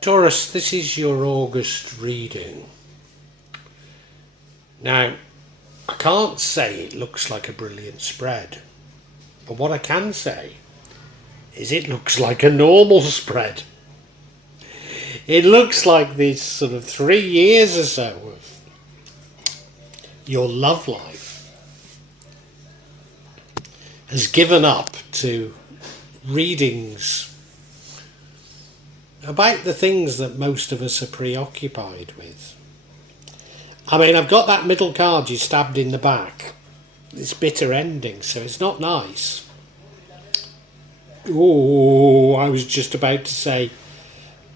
Taurus, this is your August reading. Now, I can't say it looks like a brilliant spread, but what I can say is it looks like a normal spread. It looks like this sort of 3 years or so of your love life has given up to readings about the things that most of us are preoccupied with. I mean, I've got that middle card, you stabbed in the back. This bitter ending, so it's not nice. Oh, I was just about to say,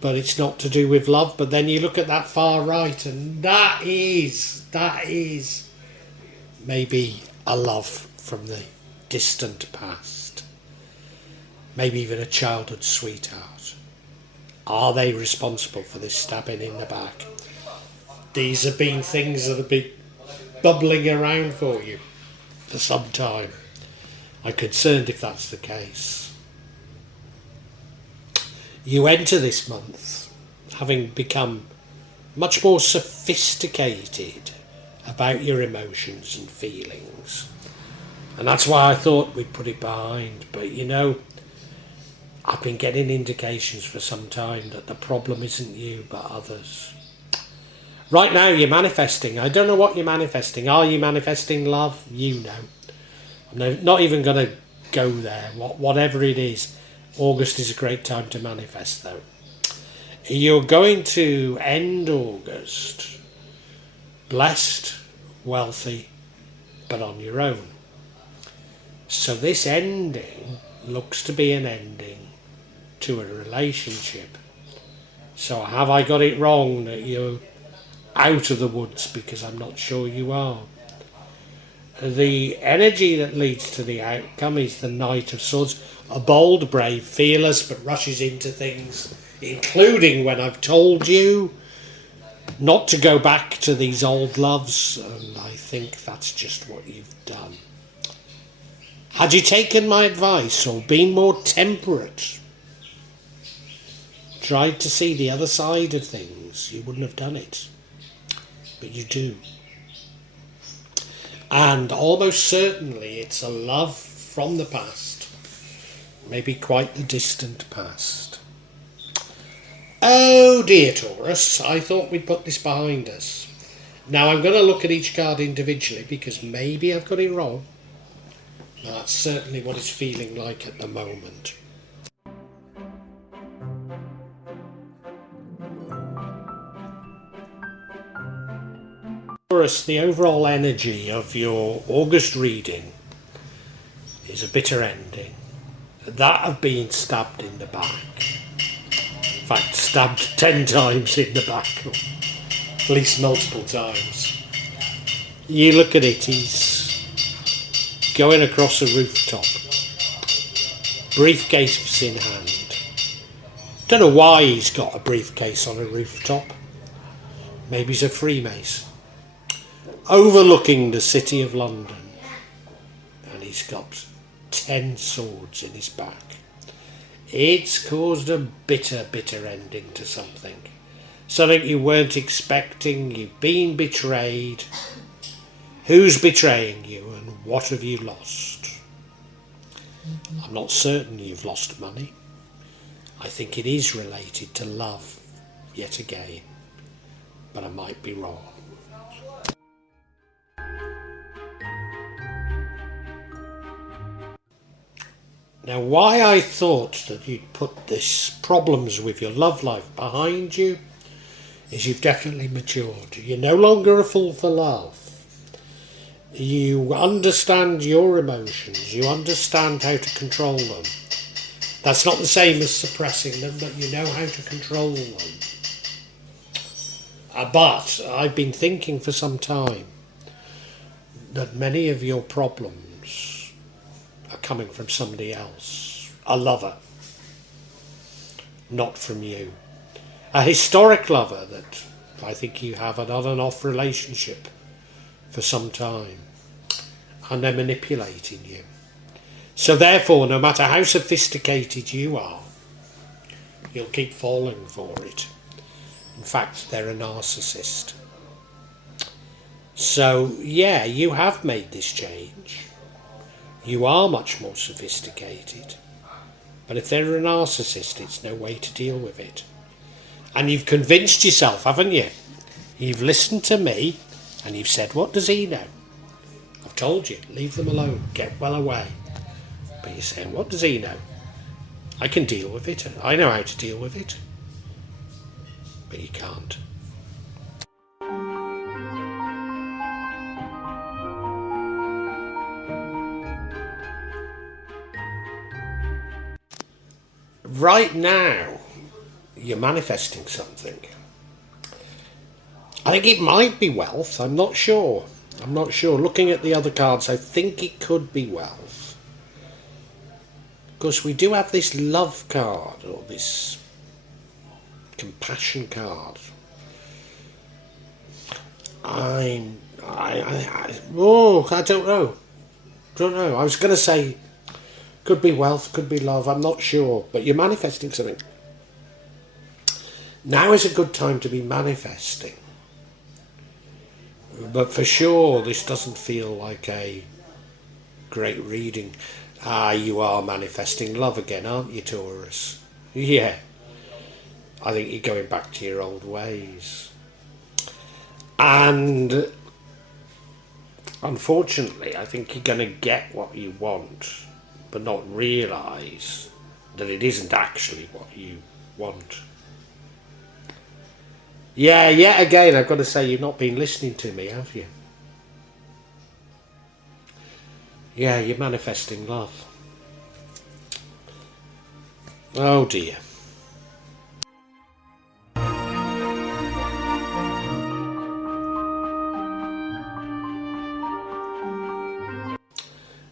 but it's not to do with love. But then you look at that far right, and that is maybe a love from the distant past. Maybe even a childhood sweetheart. Are they responsible for this stabbing in the back? These have been things that have been bubbling around for you for some time. I'm concerned if that's the case. You enter this month having become much more sophisticated about your emotions and feelings. And that's why I thought we'd put it behind. But you know, I've been getting indications for some time that the problem isn't you but others. Right now you're manifesting. I don't know what you're manifesting. Are you manifesting love? You know. I'm not even going to go there. Whatever it is, August is a great time to manifest though. You're going to end August blessed, wealthy, but on your own. So this ending looks to be an ending to a relationship. So have I got it wrong that you're out of the woods? Because I'm not sure you are. The energy that leads to the outcome is the Knight of Swords. A bold, brave, fearless, but rushes into things, including when I've told you not to go back to these old loves, and I think that's just what you've done. Had you taken my advice or been more temperate, tried to see the other side of things, you wouldn't have done it. But you do. And almost certainly it's a love from the past, maybe quite the distant past. Oh dear, Taurus, I thought we'd put this behind us. Now I'm going to look at each card individually because maybe I've got it wrong. That's certainly what it's feeling like at the moment. Taurus, the overall energy of your August reading is a bitter ending. That of being stabbed in the back. In fact, stabbed 10 times in the back, or at least multiple times. You look at it, he's going across a rooftop, briefcase in hand. Don't know why he's got a briefcase on a rooftop. Maybe he's a Freemason. Overlooking the city of London, and he's got 10 swords in his back. It's caused a bitter, bitter ending to something. Something you weren't expecting. You've been betrayed. Who's betraying you and what have you lost? I'm not certain you've lost money. I think it is related to love, yet again, but I might be wrong. Now, why I thought that you'd put this problems with your love life behind you is you've definitely matured. You're no longer a fool for love. You understand your emotions. You understand how to control them. That's not the same as suppressing them, but you know how to control them. But I've been thinking for some time that many of your problems are coming from somebody else, a lover, not from you. A historic lover that I think you have an on and off relationship for some time, and they're manipulating you. So therefore, no matter how sophisticated you are, You'll keep falling for it. In fact, they're a narcissist. So, yeah, you have made this change. You are much more sophisticated. But if they're a narcissist, it's no way to deal with it. And you've convinced yourself, haven't you? You've listened to me and you've said, what does he know? I've told you, leave them alone, get well away. But you're saying, what does he know? I can deal with it. I know how to deal with it. But you can't. Right now, you're manifesting something. I think it might be wealth. I'm not sure. Looking at the other cards, I think it could be wealth. Because we do have this love card, or this compassion card. I don't know. I was going to say, could be wealth, could be love, I'm not sure. But you're manifesting something. Now is a good time to be manifesting. But for sure, this doesn't feel like a great reading. You are manifesting love again, aren't you, Taurus? Yeah. I think you're going back to your old ways. And unfortunately, I think you're going to get what you want, but not realise that it isn't actually what you want. Yeah, yet again, I've got to say, you've not been listening to me, have you? Yeah, you're manifesting love. Oh dear.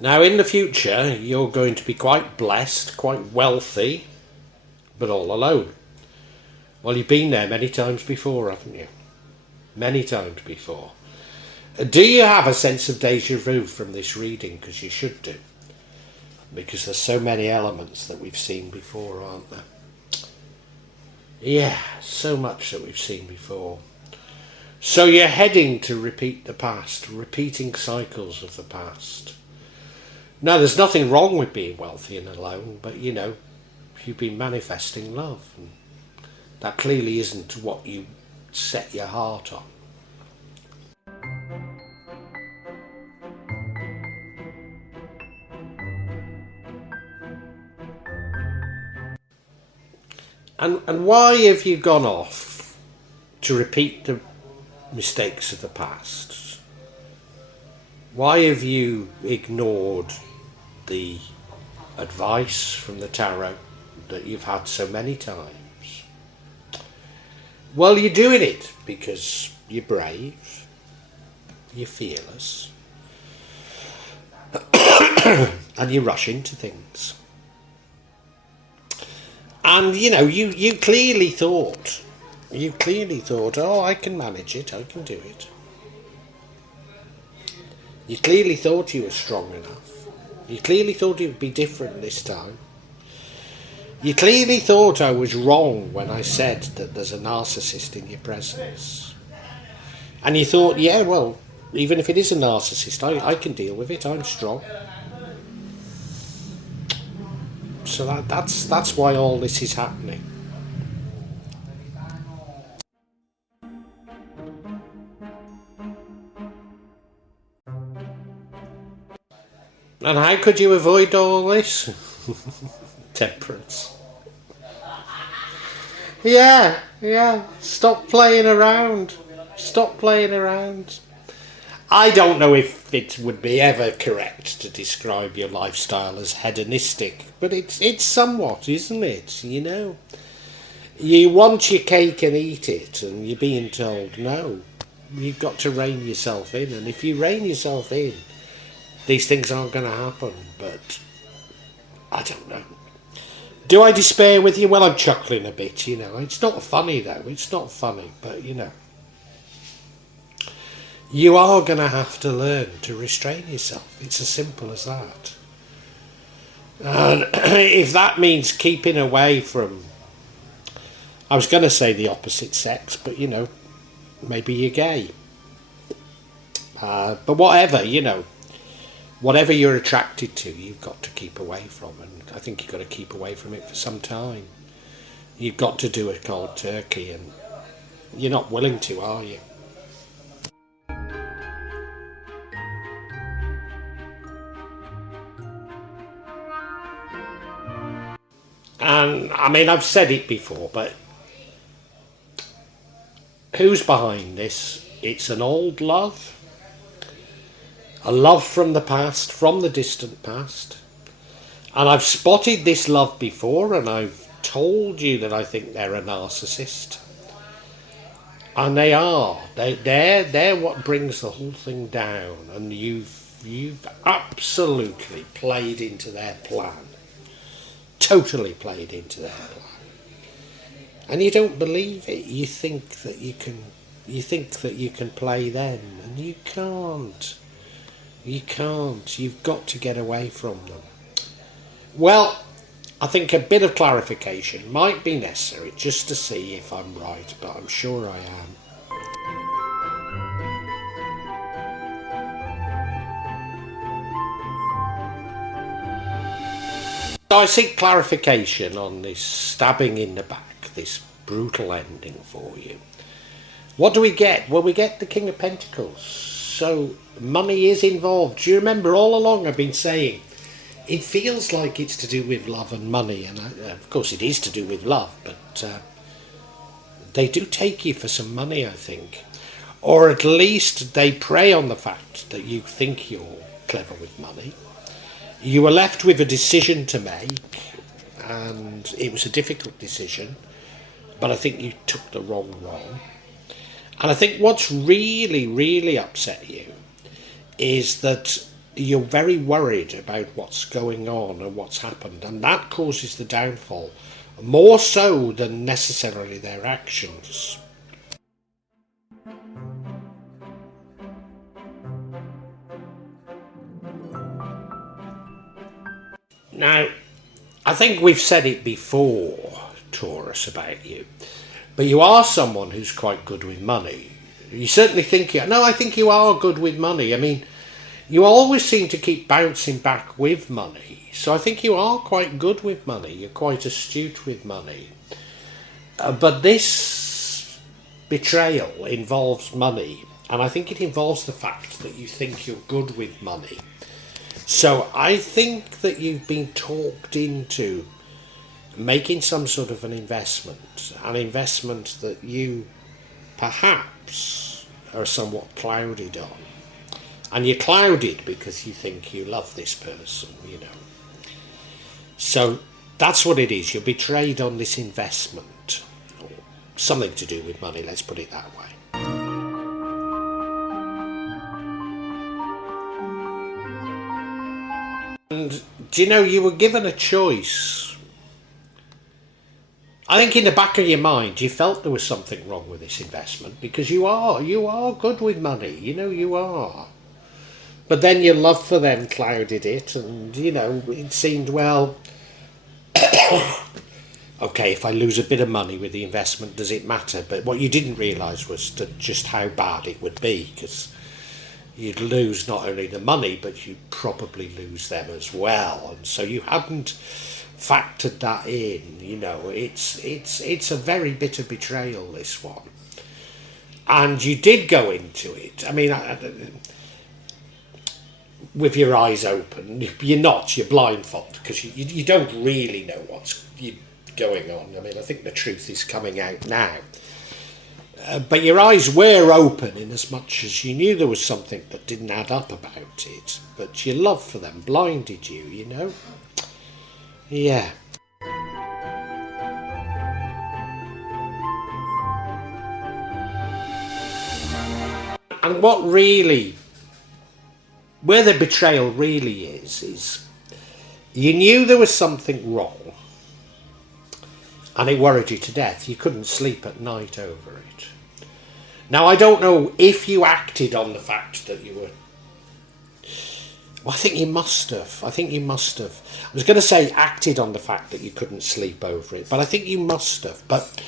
Now, in the future, you're going to be quite blessed, quite wealthy, but all alone. Well, you've been there many times before, haven't you? Many times before. Do you have a sense of deja vu from this reading? Because you should do. Because there's so many elements that we've seen before, aren't there? Yeah, so much that we've seen before. So you're heading to repeat the past, repeating cycles of the past. Now, there's nothing wrong with being wealthy and alone, but, you know, you've been manifesting love. And that clearly isn't what you set your heart on. And why have you gone off to repeat the mistakes of the past? Why have you ignored the advice from the tarot that you've had so many times? Well, you're doing it because you're brave, you're fearless, and you rush into things. And, you know, you clearly thought, oh, I can manage it, I can do it. You clearly thought you were strong enough. You clearly thought it would be different this time. You clearly thought I was wrong when I said that there's a narcissist in your presence. And you thought, yeah, well, even if it is a narcissist, I can deal with it, I'm strong. So that's why all this is happening. And how could you avoid all this? Temperance. Yeah. Stop playing around. I don't know if it would be ever correct to describe your lifestyle as hedonistic, but it's somewhat, isn't it? You know, you want your cake and eat it, and you're being told no. You've got to rein yourself in, and if you rein yourself in, these things aren't going to happen. But I don't know. Do I despair with you? Well, I'm chuckling a bit, you know. It's not funny, though. It's not funny, but, you know. You are going to have to learn to restrain yourself. It's as simple as that. And if that means keeping away from I was going to say the opposite sex, but you know, maybe you're gay. But whatever, you know, whatever you're attracted to, you've got to keep away from, and I think you've got to keep away from it for some time. You've got to do a cold turkey, and you're not willing to, are you? And I mean, I've said it before, but who's behind this? It's an old love, a love from the past, from the distant past. And I've spotted this love before, and I've told you that I think they're a narcissist. And they are. They're what brings the whole thing down. And you've absolutely played into their plan. Totally played into their plan. And you don't believe it. You think that you can play them, and you can't. You can't. You've got to get away from them. Well, I think a bit of clarification might be necessary just to see if I'm right, but I'm sure I am. So I seek clarification on this stabbing in the back, this brutal ending for you. What do we get? Well, we get the King of Pentacles. So money is involved. Do you remember all along I've been saying it feels like it's to do with love and money, and of course it is to do with love, but they do take you for some money, I think. Or at least they prey on the fact that you think you're clever with money. You were left with a decision to make, and it was a difficult decision, but I think you took the wrong one. And I think what's really, really upset you is that you're very worried about what's going on and what's happened, and that causes the downfall, more so than necessarily their actions. Now, I think we've said it before, Taurus, about you, but you are someone who's quite good with money. You certainly think you... No, I think you are good with money. I mean, you always seem to keep bouncing back with money. So I think you are quite good with money. You're quite astute with money. But this betrayal involves money. And I think it involves the fact that you think you're good with money. So I think that you've been talked into making some sort of an investment that you perhaps are somewhat clouded on. And you're clouded because you think you love this person, you know. So that's what it is. You're betrayed on this investment. Or something to do with money, let's put it that way. And do you know, you were given a choice. I think in the back of your mind you felt there was something wrong with this investment, because you are good with money, you know, you are. But then your love for them clouded it, and, you know, it seemed, well, okay, if I lose a bit of money with the investment, does it matter? But what you didn't realise was just how bad it would be, because you'd lose not only the money, but you'd probably lose them as well. And so you hadn't factored that in, you know. It's a very bitter betrayal, this one. And you did go into it. I mean, with your eyes open. You're blindfolded, because you don't really know what's going on. I mean, I think the truth is coming out now. But your eyes were open in as much as you knew there was something that didn't add up about it. But your love for them blinded you, you know? Yeah. And what really... where the betrayal really is you knew there was something wrong, and it worried you to death. You couldn't sleep at night over it. Now, I don't know if you acted on the fact that you were... well, I think you must have. I was going to say acted on the fact that you couldn't sleep over it, but I think you must have. But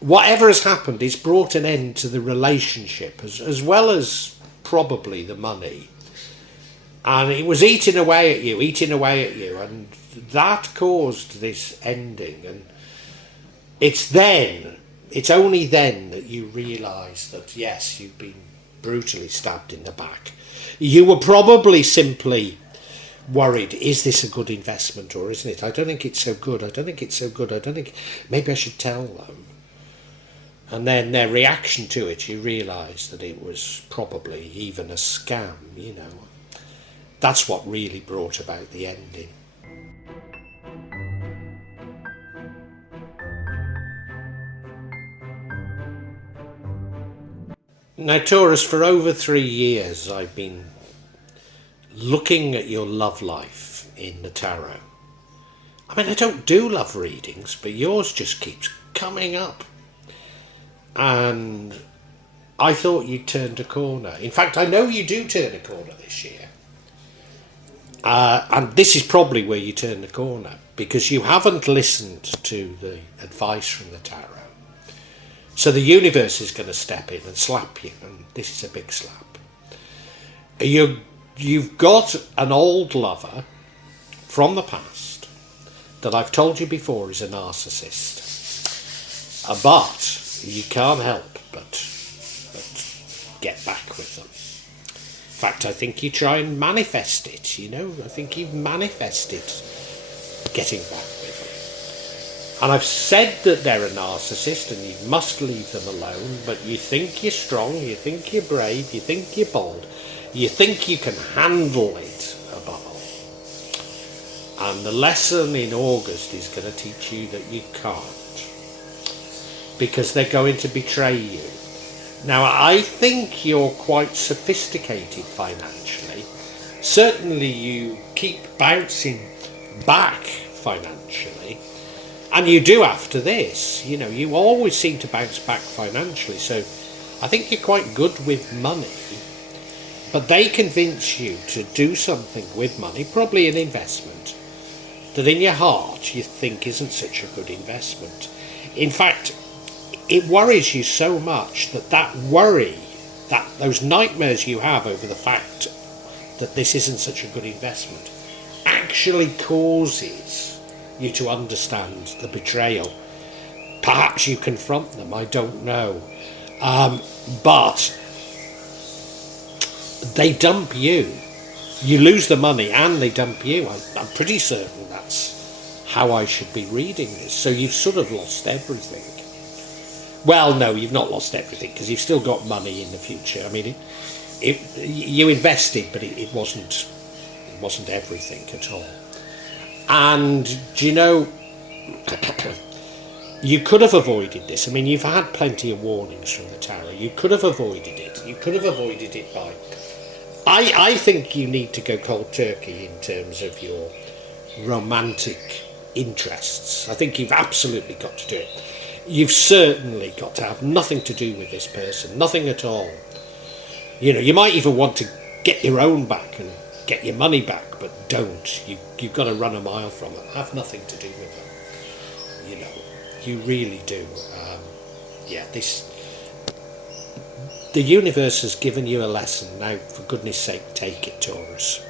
whatever has happened, it's brought an end to the relationship as well as probably the money. And it was eating away at you, and that caused this ending. And it's only then that you realise that, yes, you've been brutally stabbed in the back. You were probably simply worried, is this a good investment or isn't it? I don't think it's so good. Maybe I should tell them. And then their reaction to it, you realise that it was probably even a scam, That's what really brought about the ending. Now, Taurus, for over 3 years I've been looking at your love life in the tarot. I mean, I don't do love readings, but yours just keeps coming up. And I thought you turned a corner. In fact, I know you do turn a corner this year. And this is probably where you turn the corner, because you haven't listened to the advice from the tarot. So the universe is going to step in and slap you, and this is a big slap. You've got an old lover from the past that I've told you before is a narcissist. But you can't help but get back with them. In fact, I think you try and manifest it, I think you've manifested getting back with them. And I've said that they're a narcissist and you must leave them alone, but you think you're strong, you think you're brave, you think you're bold, you think you can handle it above all. And the lesson in August is going to teach you that you can't, because they're going to betray you. Now, I think you're quite sophisticated financially. Certainly you keep bouncing back financially, and you do after this. You always seem to bounce back financially, so I think you're quite good with money. But they convince you to do something with money, probably an investment, that in your heart you think isn't such a good investment. In fact, it worries you so much that worry, that those nightmares you have over the fact that this isn't such a good investment, actually causes you to understand the betrayal. Perhaps you confront them, I don't know. But they dump you. You lose the money and they dump you. I'm pretty certain that's how I should be reading this. So you've sort of lost everything. Well, no, you've not lost everything, because you've still got money in the future. I mean, you invested, but it wasn't everything at all. And do you know, you could have avoided this. I mean, you've had plenty of warnings from the tarot. You could have avoided it. You could have avoided it by... I think you need to go cold turkey in terms of your romantic interests. I think you've absolutely got to do it. You've certainly got to have nothing to do with this person, nothing at all. You might even want to get your own back and get your money back, but don't. You've got to run a mile from it. Have nothing to do with them. You really do. The universe has given you a lesson. Now, for goodness sake, take it, Taurus.